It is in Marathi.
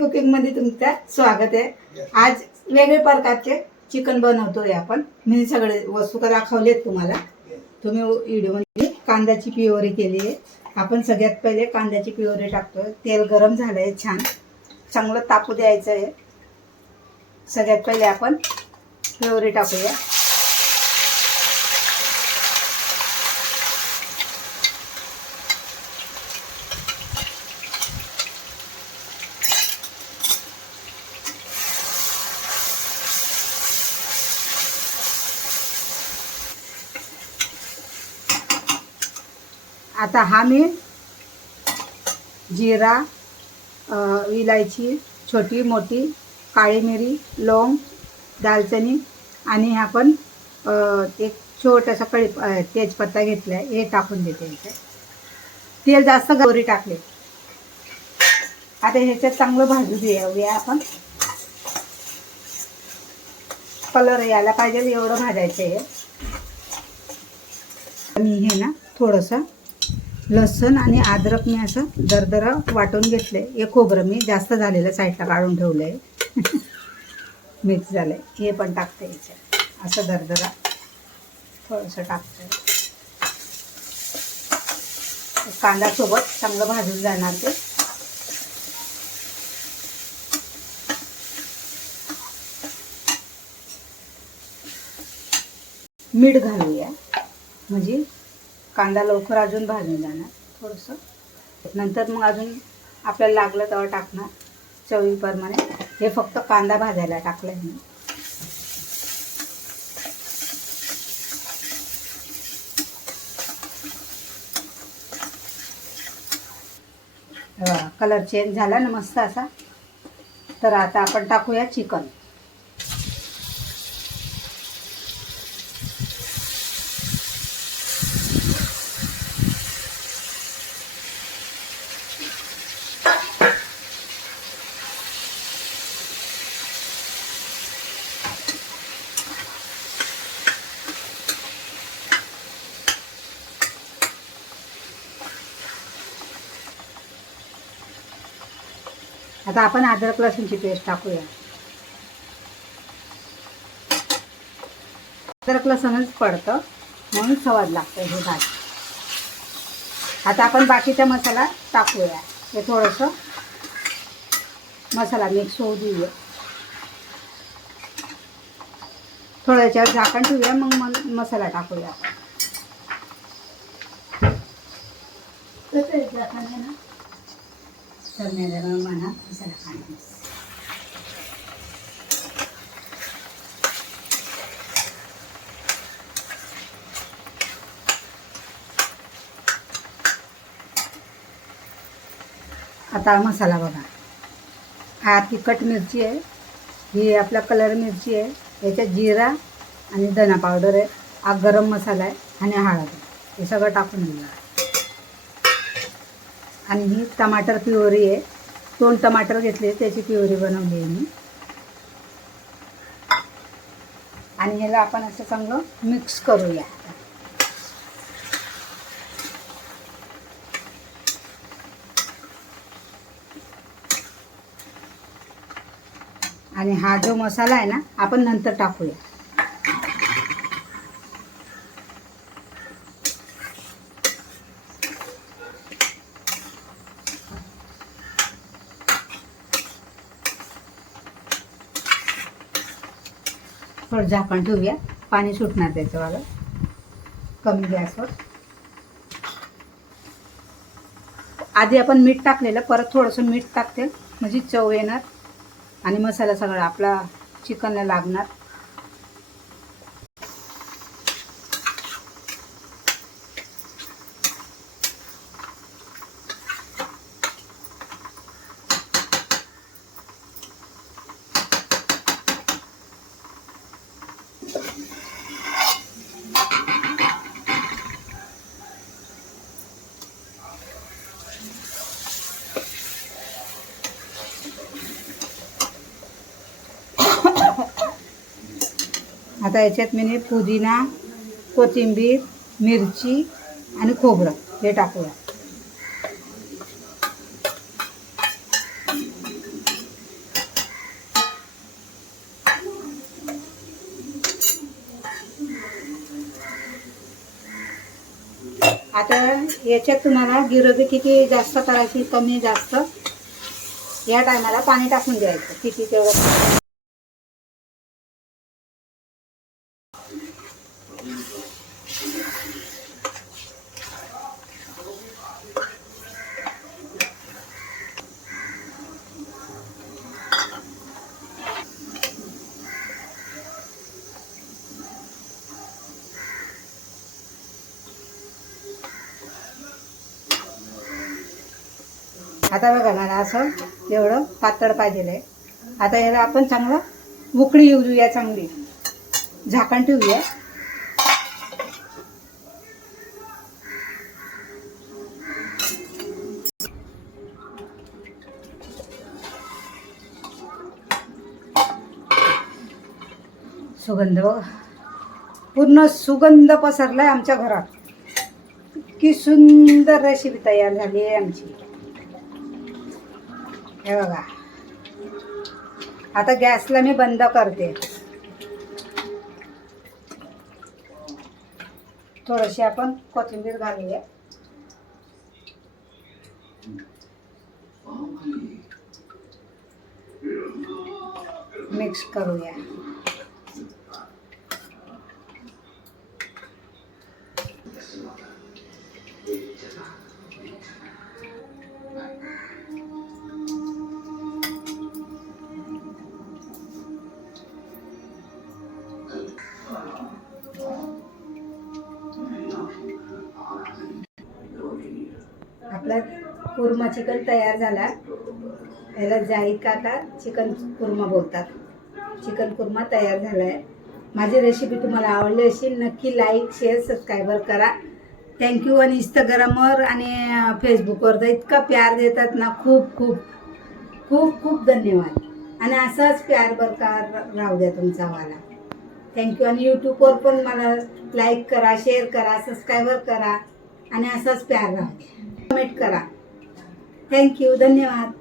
कुकिंग मध्ये तुमचं स्वागत आहे। आज वेगळे प्रकारचे चिकन बनवतोय आपण। मी सगळे वस्तू दाखवलेत तुम्हाला। तुम्ही व्हिडिओ मध्ये कांद्याची प्युरी केली आहे। आपण सगळ्यात पहिले कांद्याची प्युरी टाकतोय। तेल गरम झालंय, छान चांगलं तापू द्यायचं आहे। सगळ्यात पहिले आपण प्युरी टाकूया। आता हा मी जीरा, इलायची, छोटी मोठी, काळी मिरी, लवंग, दालचिनी आणि आपण एक छोटासा तेजपत्ता घेतलाय, हे टाकून देते। इथे तेल जास्त गौरी टाकले। आता ह्याच्यात चांगलं भाजू देऊया आपण। कलर यायला पाहिजे एवढं भाजायचं आहे। मी हे ना थोडंसं लसूण आणि अद्रक मी असं दरदरा वाटून घेतले। हे खोबरं मी जास्त झालेलं साईडला काढून ठेवलंय, मिक्स झालंय। हे पण टाकते याच्यात, असं दरदरा थोडंसं टाकते। कांदा सोबत चांगलं भाजून जाणार ते। मीठ घालूया म्हणजे कांदा लवकर अजून भाजून जाणार थोडंसं। नंतर मग अजून आपल्याला लागलं तेव्हा टाकणार चवीप्रमाणे। हे फक्त कांदा भाजायला टाकलं आहे मी। कलर चेंज झाला ना मस्त असा। तर आता आपण टाकूया चिकन। आता आपण अद्रक लसूणची पेस्ट टाकूया। अद्रक लसूणच पडतं म्हणून स्वाद लागतं हे भाजी। आता आपण बाकीचा मसाला टाकूया। हे थोडंसं मसाला मिक्स होऊ देऊया। थोड्या याच्यावर झाकण ठेवूया, मग मसाला टाकूया आपण। झाकण आहे ना म्हणा मसाला खाण्यास। आता मसाला बघा, हा तिखट मिरची आहे, ही आपला कलर मिरची आहे, याच्यात जिरा आणि धना पावडर आहे, हा गरम मसाला आहे आणि हळद आहे। हे सगळं टाकून घेऊया। आणि ही टमाटर प्युरी आहे। 2 टमाटर घेतले, त्याची प्युरी बनवली आहे मी। आणि ह्याला आपण असं चांगलं मिक्स करूया। आणि हा जो मसाला आहे ना आपण नंतर टाकूया। थोडं झाकण ठेवूया, पाणी सुटणार त्याच्यावाला कमी गॅसवर। आधी आपण मीठ टाकलेलं, परत थोडंसं मीठ टाकते म्हणजे चव येणार आणि मसाला सगळा आपला चिकनला लागणार। आता याच्यात मी पुदिना, कोथिंबीर, मिरची आणि खोबरं हे टाकूया। आता याच्यात तुम्हाला गिरवी किती जास्त करायची, कमी जास्त, या टायमाला पाणी टाकून द्यायचं किती तेवढं. आता बघा मला असं एवढं पातळ पाहिजे आहे. आता याला आपण चांगलं उकळी येऊ देऊया, चांगली झाकण ठेवूया. सुगंध बघा, पूर्ण सुगंध पसरलाय आमच्या घरात. इतकी सुंदर रेसिपी तयार झाली आहे आमची. हे बघा, आता गॅसला मी बंद करते. थोडीशी आपण कोथिंबीर घालूया. मिक्स करूया. आपला कुर्मा चिकन तयार झाला. याला जाहीद काका चिकन कुर्मा बोलतात. चिकन कुर्मा तयार झाला आहे. माझी रेसिपी तुम्हाला आवडली असेल, नक्की लाईक, शेअर, सबस्क्राईबर करा. थँक्यू. आणि इंस्टाग्रामवर आणि फेसबुकवर तर इतका प्यार देतात ना, खूप खूप खूप खूप धन्यवाद. आणि असाच प्यार बरकरार राहू द्या तुमचा मला. थँक्यू. आणि यूट्यूबवर पण मला लाईक करा, शेअर करा, सबस्क्राईबर करा आणि असाच प्यार राहू द्या. कमेंट करा. थँक्यू. धन्यवाद.